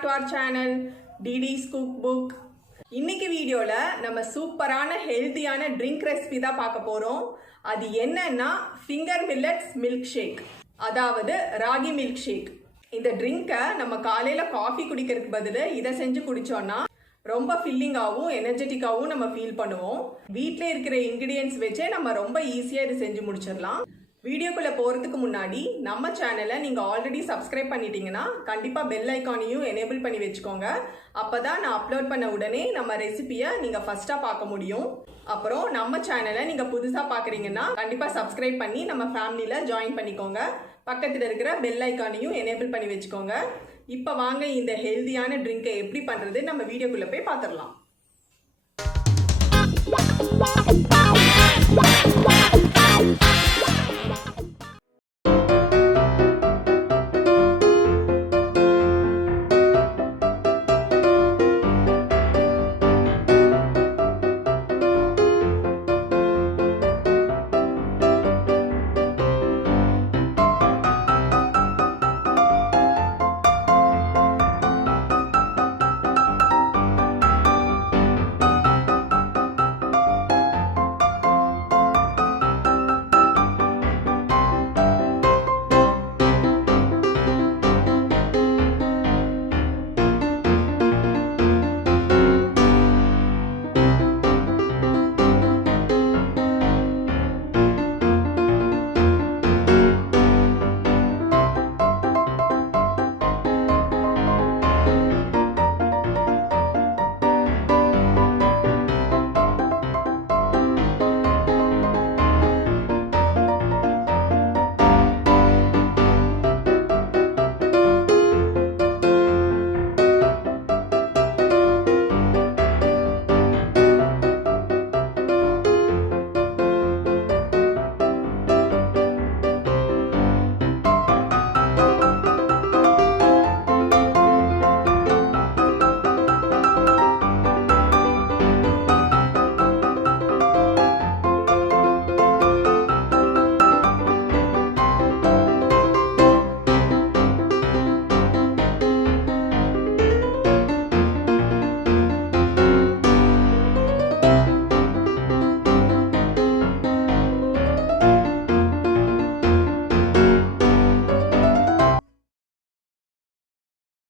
Back to our channel டிடிஸ் cookbook. இன்னைக்கு வீடியோல நம்ம சூப்பரான ஹெல்த்தியான ட்ரிங்க் ரெசிபி தான் பார்க்க போறோம். அது என்னன்னா ஃபிங்கர் மில்லட்ஸ் மில்க் ஷேக், அதாவது ராகி மில்க் ஷேக். இந்த ட்ரிங்கை நம்ம காலையில காஃபி குடிக்கிறதுக்கு பதில் இதை செஞ்சு குடிச்சோம்னா ரொம்ப ஃபில்லிங்காகவும் எனர்ஜெட்டிக்காகவும் நம்ம ஃபீல் பண்ணுவோம். வீட்டில் இருக்கிற இன்கிரீடியன்ஸ் வச்சே நம்ம ரொம்ப ஈஸியாக இதை செஞ்சு முடிச்சிடலாம். வீடியோக்குள்ளே போகிறதுக்கு முன்னாடி நம்ம சேனலை நீங்கள் ஆல்ரெடி சப்ஸ்கிரைப் பண்ணிட்டீங்கன்னா கண்டிப்பாக பெல் ஐக்கானையும் எனேபிள் பண்ணி வச்சுக்கோங்க. அப்போ தான் நான் அப்லோட் பண்ண உடனே நம்ம ரெசிபியை நீங்கள் ஃபஸ்ட்டாக பார்க்க முடியும். அப்புறம் நம்ம சேனலை நீங்கள் புதுசாக பார்க்குறீங்கன்னா கண்டிப்பாக சப்ஸ்கிரைப் பண்ணி நம்ம ஃபேமிலியில் ஜாயின் பண்ணிக்கோங்க. பக்கத்தில் இருக்கிற பெல் ஐக்கானையும் எனேபிள் பண்ணி வச்சுக்கோங்க. இப்போ வாங்க இந்த ஹெல்தியான ட்ரிங்கை எப்படி பண்ணுறது நம்ம வீடியோக்குள்ளே போய் பார்த்துடலாம்.